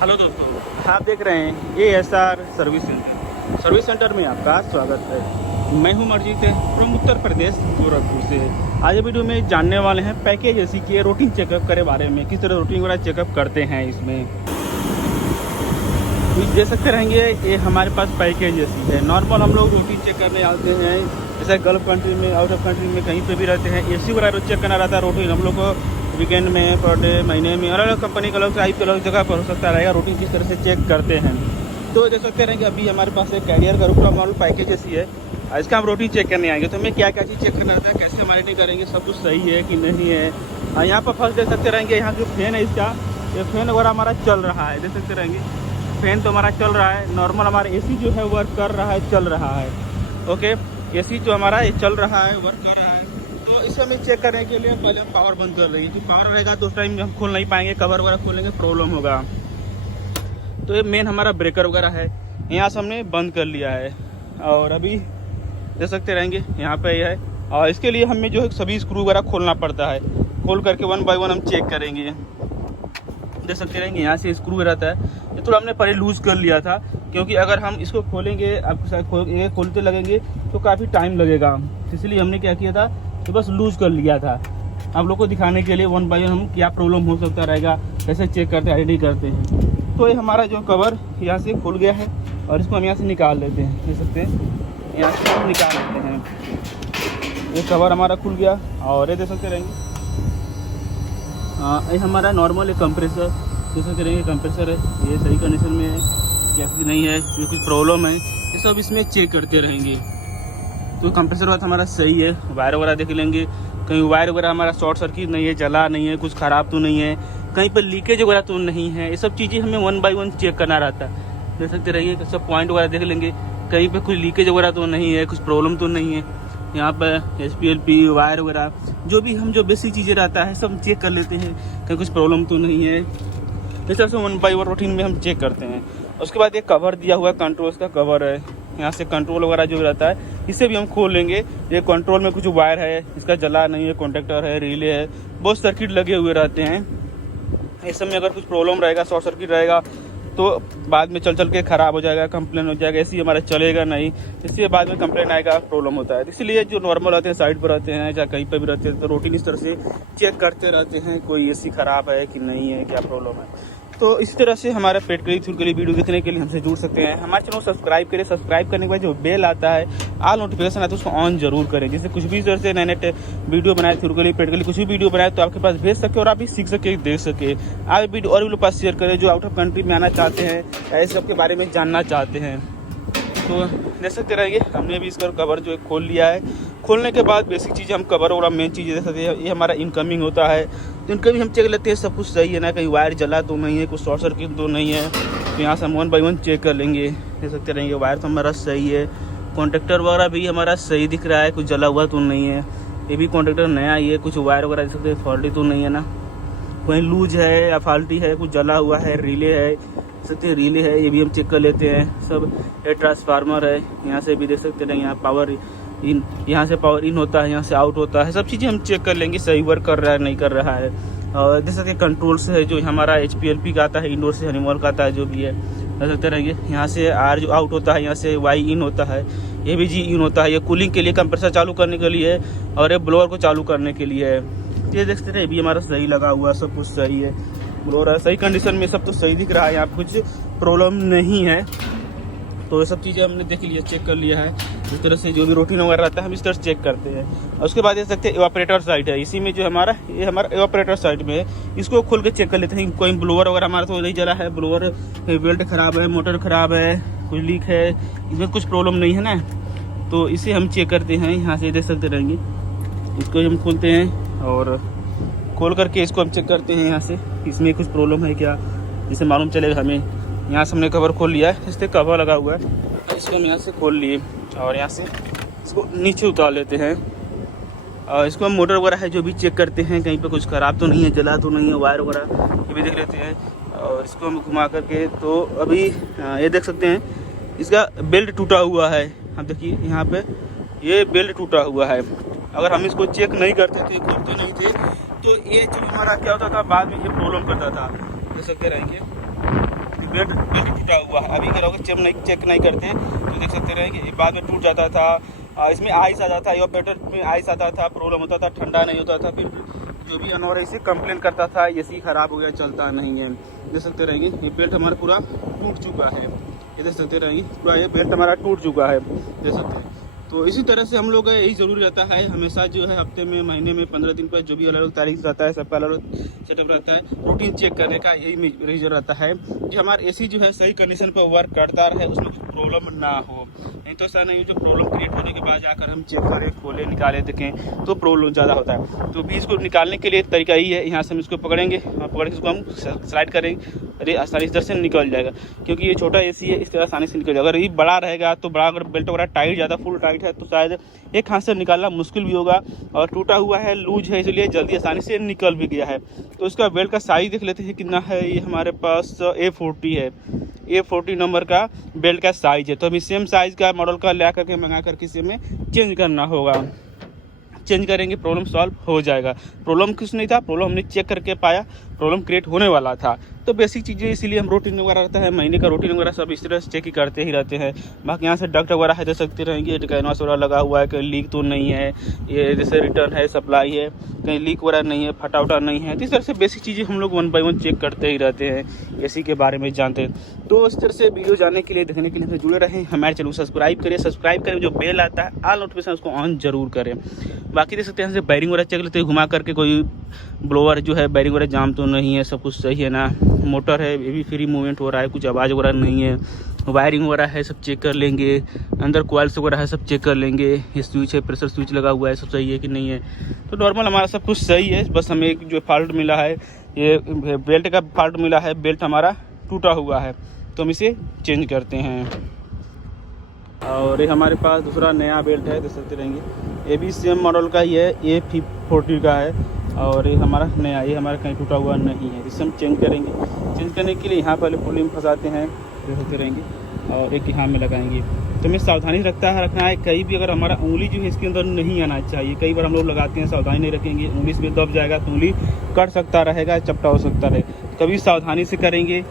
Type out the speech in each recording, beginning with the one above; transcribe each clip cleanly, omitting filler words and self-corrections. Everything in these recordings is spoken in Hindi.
हेलो दोस्तों, आप देख रहे हैं ASR सर्विस सेंटर में आपका स्वागत है। मैं हूं मर्जीत फ्रॉम उत्तर प्रदेश गोरखपुर से। आज वीडियो में जानने वाले हैं पैकेज एसी के रूटीन चेकअप के बारे में, किस तरह रूटीन वाला चेकअप करते हैं। इसमें दे सकते रहेंगे, ये हमारे पास पैकेज एसी है। नॉर्मल हम लोग रूटीन चेक करने आते हैं, जैसे गल्फ कंट्री में, आउट ऑफ कंट्री में कहीं पे भी रहते हैं, एसी वगैरह चेक करना रहता है। रूटीन हम लोग को वीकेंड में, पर डे, महीने में, अलग अलग कंपनी का अलग टाइप के अलग जगह पर हो सकता रहेगा। रूटीन किस तरह से चेक करते हैं तो देख सकते रहेंगे। अभी हमारे पास एक कैरियर का रूपा मॉडल पैकेज एसी है, इसका हम रूटीन चेक करने आएंगे। तो हमें क्या क्या चीज़ चेक करना रहता है, कैसे मॉनिटरिंग करेंगे, सब कुछ सही है कि नहीं है। यहाँ पर फर्स्ट देख सकते रहेंगे, यहाँ जो फैन है इसका, ये फैन वगैरह हमारा चल रहा है, देख सकते रहेंगे। फैन तो हमारा चल रहा है, नॉर्मल हमारा एसी जो है वर्क कर रहा है, चल रहा है। ओके, एसी जो हमारा ये चल रहा है, वर्क कर रहा है। तो इसे हमें चेक करने के लिए पहले हम पावर बंद कर लेंगे, क्योंकि पावर रहेगा तो उस टाइम हम खोल नहीं पाएंगे, कवर वगैरह खोलेंगे प्रॉब्लम होगा। तो ये मेन हमारा ब्रेकर वगैरह है, यहाँ से हमने बंद कर लिया है। और अभी देख सकते रहेंगे यहाँ पे ये है, और इसके लिए हमें जो है सभी स्क्रू वगैरह खोलना पड़ता है। खोल करके 1 बाय 1 हम चेक करेंगे। देख सकते रहेंगे यहाँ से स्क्रू रहता है, ये थोड़ा हमने पहले लूज़ कर लिया था, क्योंकि अगर हम इसको खोलेंगे, अब खोलते लगेंगे तो काफ़ी टाइम लगेगा। इसलिए हमने क्या किया था कि बस लूज़ कर लिया था। आप लोग को दिखाने के लिए 1 बाय 1 हम क्या प्रॉब्लम हो सकता रहेगा, कैसे चेक करते हैं, आइडेंटिटी करते हैं। तो ये हमारा जो कवर यहाँ से खुल गया है, और इसको हम यहाँ से निकाल लेते हैं। देख सकते हैं यहाँ से हम निकाल लेते हैं। ये कवर हमारा खुल गया, और ये देख सकते रहेंगे ये हमारा नॉर्मल एक कंप्रेसर, देख सकते रहेंगे कंप्रेसर है, ये सही कंडीशन में है या फिर नहीं है, ये कुछ प्रॉब्लम है, ये सब इसमें चेक करते रहेंगे। तो कंप्रेसर बात हमारा सही है। वायर वगैरह देख लेंगे, कहीं वायर वगैरह हमारा शॉर्ट सर्किट नहीं है, जला नहीं है, कुछ ख़राब तो नहीं है, कहीं पर लीकेज वगैरह तो नहीं है। ये सब चीज़ें हमें 1 बाय 1 चेक करना रहता है। देख सकते रहिए, सब पॉइंट वगैरह देख लेंगे, कहीं पे कुछ लीकेज वगैरह तो नहीं है, कुछ प्रॉब्लम तो नहीं है। यहाँ पर SPLP वायर वगैरह जो भी हम जो बेसिक चीज़ें रहता है सब चेक कर लेते हैं, कहीं कुछ प्रॉब्लम तो नहीं है। इस तरह से 1 बाय 1 रूटीन में हम चेक करते हैं। उसके बाद एक कवर दिया हुआ है, कंट्रोल्स का कवर है, यहाँ से कंट्रोल वगैरह जो रहता है इसे भी हम खोल लेंगे। ये कंट्रोल में कुछ वायर है, इसका जला नहीं है, कॉन्टेक्टर है, रिले है, बहुत सर्किट लगे हुए रहते हैं। इस सब में अगर कुछ प्रॉब्लम रहेगा, शॉर्ट सर्किट रहेगा, तो बाद में चल के ख़राब हो जाएगा, कंप्लेन हो जाएगा, ऐसे ही हमारा चलेगा नहीं, इसलिए बाद में कंप्लेन आएगा, प्रॉब्लम होता है। इसलिए जो नॉर्मल रहते हैं, साइड पर रहते हैं, चाहे कहीं पर भी रहते हैं, तो रूटीन इस तरह से चेक करते रहते हैं, कोई एसी ख़राब है कि नहीं है, क्या प्रॉब्लम है। तो इस तरह से हमारे पेट के लिए वीडियो देखने के लिए हमसे जुड़ सकते हैं। हमारे चैनल को सब्सक्राइब करें, सब्सक्राइब करने के बाद जो बेल आता है, ऑल नोटिफिकेशन आता है, उसको ऑन जरूर करें, जिससे कुछ भी इस तरह से नए वीडियो बनाए, थ्रू के लिए, पेट के लिए कुछ भी वीडियो बनाए तो आपके पास भेज सके और आप भी सीख सके, देख सके। आप वीडियो और भी लोग पास शेयर करें जो आउट ऑफ कंट्री में आना चाहते हैं, ऐसे सबके बारे में जानना चाहते हैं। तो देख सकते रहेंगे, हमने भी इसका कवर जो है खोल लिया है। खोलने के बाद बेसिक चीज़ हम कवर और मेन चीज़ देख सकते हैं, ये हमारा इनकमिंग होता है। तो इनकमिंग हम चेक लेते हैं, सब कुछ सही है ना, कहीं वायर जला तो नहीं है, कुछ शॉर्ट सर्किट तो नहीं है। तो यहाँ से हम 1 बाय 1 चेक कर लेंगे। देख सकते रहेंगे वायर तो हमारा सही है, कॉन्टेक्टर वगैरह भी हमारा सही दिख रहा है, कुछ जला हुआ तो नहीं है। ये भी कॉन्टेक्टर नया ही है, कुछ वायर वगैरह देख सकते हैं फॉल्टी तो नहीं है ना, कहीं लूज है या फाल्टी है, कुछ जला हुआ है, रिले है, सकते रिले है, ये भी हम चेक कर लेते हैं। सब ये ट्रांसफार्मर है, यहाँ से भी देख सकते हैं, यहाँ पावर इन, यहाँ से पावर इन होता है, यहाँ से आउट होता है, सब चीज़ें हम चेक कर लेंगे, सही वर्क कर रहा है नहीं कर रहा है। और देख सकते हैं कंट्रोल्स है, जो हमारा HPLP का आता है, इंडोर से हनीमॉल का आता है, जो भी है देख सकते रहेंगे। यहाँ से R जो आउट होता है, यहाँ से Y इन होता है, ये भी G इन होता है, ये कूलिंग के लिए, कंप्रेसर चालू करने के लिए, और ये ब्लोअर को चालू करने के लिए है। ये देख सकते हैं, ये भी हमारा सही लगा हुआ, सब कुछ सही है, ब्लोअर सही कंडीशन में, सब तो सही दिख रहा है, यहाँ कुछ प्रॉब्लम नहीं है। तो ये सब चीज़ें हमने देख लिया, चेक कर लिया है। इस तरह से जो भी रूटीन वगैरह रहता है हम इस तरह से चेक करते हैं। और उसके बाद देख सकते हैं इवापोरेटर साइड है, इसी में जो हमारा ये हमारा इवापोरेटर साइड में है, इसको खोल के चेक कर लेते हैं। कोई ब्लोअर वगैरह हमारा तो नहीं जला है, ब्लोअर बेल्ट खराब है, मोटर खराब है, कुछ लीक है, इसमें कुछ प्रॉब्लम नहीं है ना, तो इसे हम चेक करते हैं। यहाँ से देख सकते रहेंगे, इसको हम खोलते हैं और खोल करके इसको हम चेक करते हैं यहाँ से, इसमें कुछ प्रॉब्लम है क्या, जिससे मालूम चलेगा हमें। यहाँ से हमने कवर खोल लिया है, इस पर कवर लगा हुआ है, इसको हम यहाँ से खोल लिए और यहाँ से इसको नीचे उतार लेते हैं। और इसको हम मोटर वगैरह है जो भी चेक करते हैं, कहीं पे कुछ ख़राब तो नहीं है, जला तो नहीं है, वायर वगैरह ये भी देख लेते हैं। और इसको हम घुमा करके, तो अभी ये देख सकते हैं इसका बेल्ट टूटा हुआ है। आप देखिए यहाँ पे ये बेल्ट टूटा हुआ है, अगर हम इसको चेक नहीं करते थे, खोलते नहीं थे, तो ये जो हमारा क्या होता था, बाद में ये प्रॉब्लम करता था। देख सकते रहेंगे बेल्ट टूटा हुआ है। अभी के लोग चेक नहीं करते तो देख सकते रहे कि बाद में टूट जाता था, इसमें आइस आ जाता, या बेल्ट में आइस आता था, प्रॉब्लम होता था, ठंडा नहीं होता था, फिर जो भी अनवर इसे कंप्लेन करता था एसी खराब हो गया, चलता नहीं है। देख सकते रहेंगे ये बेल्ट हमारा पूरा टूट चुका है, ये देख सकते रहेंगे पूरा ये बेल्ट हमारा टूट चुका है, देख सकते हैं। तो इसी तरह से हम लोग यही ज़रूरी रहता है हमेशा जो है हफ्ते में, महीने में, 15 दिन पर जो भी अलग अलग तारीख रहता है, सबका अलग अलग सेटअप रहता है, रूटीन चेक करने का यही रीजन रहता है कि हमारा एसी जो है सही कंडीशन पर वर्क करता रहे, उसमें कुछ प्रॉब्लम ना हो। नहीं तो ऐसा नहीं जो प्रॉब्लम क्रिएट होने के बाद जाकर हम चेक करें, खोलें, निकालें, देखें तो प्रॉब्लम ज़्यादा होता है। तो भी इसको निकालने के लिए तरीका यही है, यहाँ से हम इसको पकड़ेंगे, पकड़ के इसको हम स्लाइड करेंगे, अरे आसानी से इधर से निकल जाएगा, क्योंकि ये छोटा एसी है, इस तरह आसानी से निकल जाएगा। अगर ये बड़ा रहेगा तो बड़ा, अगर बेल्ट वगैरह टाइट, ज़्यादा फुल टाइट है तो शायद एक हाथ से निकालना मुश्किल भी होगा, और टूटा हुआ है, लूज है, इसलिए जल्दी आसानी से निकल भी गया है। तो इसका बेल्ट का साइज देख लेते हैं कितना है। ये हमारे पास A40 है, A40 नंबर का बेल्ट का साइज है। तो हमें सेम साइज का मॉडल का ला करके मंगा करके इसे में चेंज करना होगा। चेंज करेंगे, प्रॉब्लम सॉल्व हो जाएगा। प्रॉब्लम कुछ नहीं था, प्रॉब्लम हमने चेक करके पाया, प्रॉब्लम क्रिएट होने वाला था। तो बेसिक चीज़ें इसीलिए हम रूटीन वगैरह रहता है, महीने का रूटीन वगैरह सब इस तरह से चेक ही करते ही रहते हैं। बाकी यहाँ से डक्ट वगैरह है, देख सकते रहेंगे, कैनवास वगैरह लगा हुआ है, कहीं लीक तो नहीं है, ये जैसे रिटर्न है, सप्लाई है, कहीं लीक वगैरह नहीं है, फटा उटा नहीं है। तो इस तरह से बेसिक चीज़ें हम लोग 1 बाय 1 चेक करते ही रहते हैं, एसी के बारे में जानते हैं। तो इस तरह से वीडियो जानने के लिए, देखने के लिए जुड़े रहें, हमारे चैनल को सब्सक्राइब करें, जो बेल आता है ऑल नोटिफिकेशन उसको ऑन जरूर करें। बाकी देख सकते हैं यहाँ से बैरिंग वगैरह चेक लेते हैं घुमा करके, कोई ब्लोअर जो है बैरिंग वगैरह जाम तो नहीं है, सब कुछ सही है ना। मोटर है, ये भी फ्री मूवमेंट हो रहा है, कुछ आवाज़ वगैरह नहीं है। वायरिंग वगैरह है, सब चेक कर लेंगे। अंदर कॉइल्स वगैरह है, सब चेक कर लेंगे। ये स्विच है, प्रेशर स्विच लगा हुआ है, सब सही है कि नहीं है। तो नॉर्मल हमारा सब कुछ सही है, बस हमें एक जो फॉल्ट मिला है, ये बेल्ट का फॉल्ट मिला है, बेल्ट हमारा टूटा हुआ है, तो हम इसे चेंज करते हैं। और ये हमारे पास दूसरा नया बेल्ट है, देख सकते रहेंगे, ये भी सेम मॉडल का ही है, A40 का है, और ये हमारा नया, ये हमारा कहीं टूटा हुआ नहीं है। इसे हम चेंज करेंगे। चेंज करने के लिए यहाँ पहले पुली में फंसाते हैं, देख सकते रहेंगे, और एक यहाँ में लगाएंगे। तो हमें सावधानी रखना है, कहीं भी अगर हमारा उंगली जो है इसके अंदर नहीं आना चाहिए। कई बार हम लोग लगाते हैं, सावधानी नहीं रखेंगे, उंगली इसमें दब जाएगा तो उंगली कट सकता रहेगा, चपटा हो सकता रहे। कभी सावधानी से करेंगे,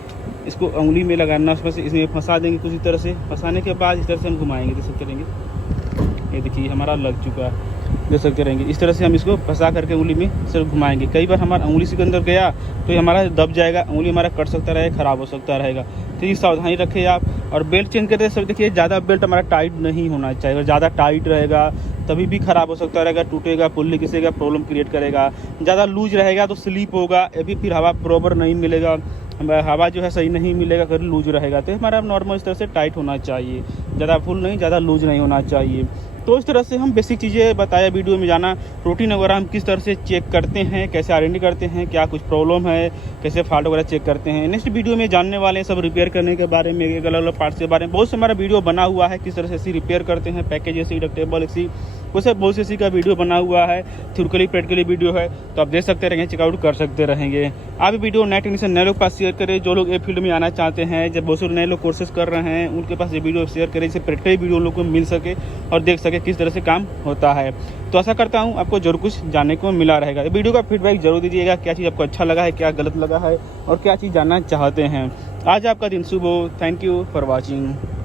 इसको उंगली में लगाना, उसमें से इसमें फंसा देंगे कुछ इस तरह से। फंसाने के बाद इस तरह से हम घुमाएंगे, देख सकते रहेंगे, ये देखिए हमारा लग चुका है, देख सकते रहेंगे। इस तरह से हम इसको फंसा करके उंगली में सिर्फ घुमाएंगे। कई बार हमारा उंगली से अंदर गया तो ये हमारा दब जाएगा, उंगली हमारा कट सकता रहेगा, ख़राब हो सकता रहेगा। तो ये सावधानी रखें आप। और बेल्ट चेंज करते समय देखिए ज़्यादा बेल्ट हमारा टाइट नहीं होना चाहिए। अगर ज़्यादा टाइट रहेगा तभी भी ख़राब हो सकता रहेगा, टूटेगा, पुल्ली घिसेगा, प्रॉब्लम क्रिएट करेगा। ज़्यादा लूज रहेगा तो स्लिप होगा, ये भी फिर हवा प्रॉपर नहीं मिलेगा, हवा जो है सही नहीं मिलेगा अगर लूज रहेगा। तो हमारा नॉर्मल इस तरह से टाइट होना चाहिए, ज़्यादा फुल नहीं, ज़्यादा लूज नहीं होना चाहिए। तो इस तरह से हम बेसिक चीज़ें बताया वीडियो में, जाना रूटीन वगैरह हम किस तरह से चेक करते हैं, कैसे R&D करते हैं, क्या कुछ प्रॉब्लम है, कैसे फॉल्ट वगैरह चेक करते हैं। नेक्स्ट वीडियो में जानने वाले हैं सब रिपेयर करने के बारे में, एक अलग अलग पार्ट्स के बारे में बहुत से हमारा वीडियो बना हुआ है, किस तरह से एसी रिपेयर करते हैं, पैकेज एसी, डक्टेबल एसी, वो सब बहुत से एसी का वीडियो बना हुआ है, थ्योरिकली प्रैक्टिकली वीडियो है, तो आप देख सकते रहेंगे, चेकआउट कर सकते रहेंगे। आप वीडियो नए टेक्नीशियन नए लोग पास शेयर करें, जो लोग ये फील्ड में आना चाहते हैं, जब बहुत से नए लोग कोर्सेज कर रहे हैं उनके पास ये वीडियो शेयर करें, जिससे प्रैक्टिकली वीडियो उन लोग को मिल सके और देख सके किस तरह से काम होता है। तो आशा करता हूँ आपको जरूर कुछ जानने को मिला रहेगा। वीडियो का फीडबैक जरूर दीजिएगा, क्या चीज़ आपको अच्छा लगा है, क्या गलत लगा है, और क्या चीज़ जानना चाहते हैं। आज आपका दिन शुभ हो। Thank you for watching.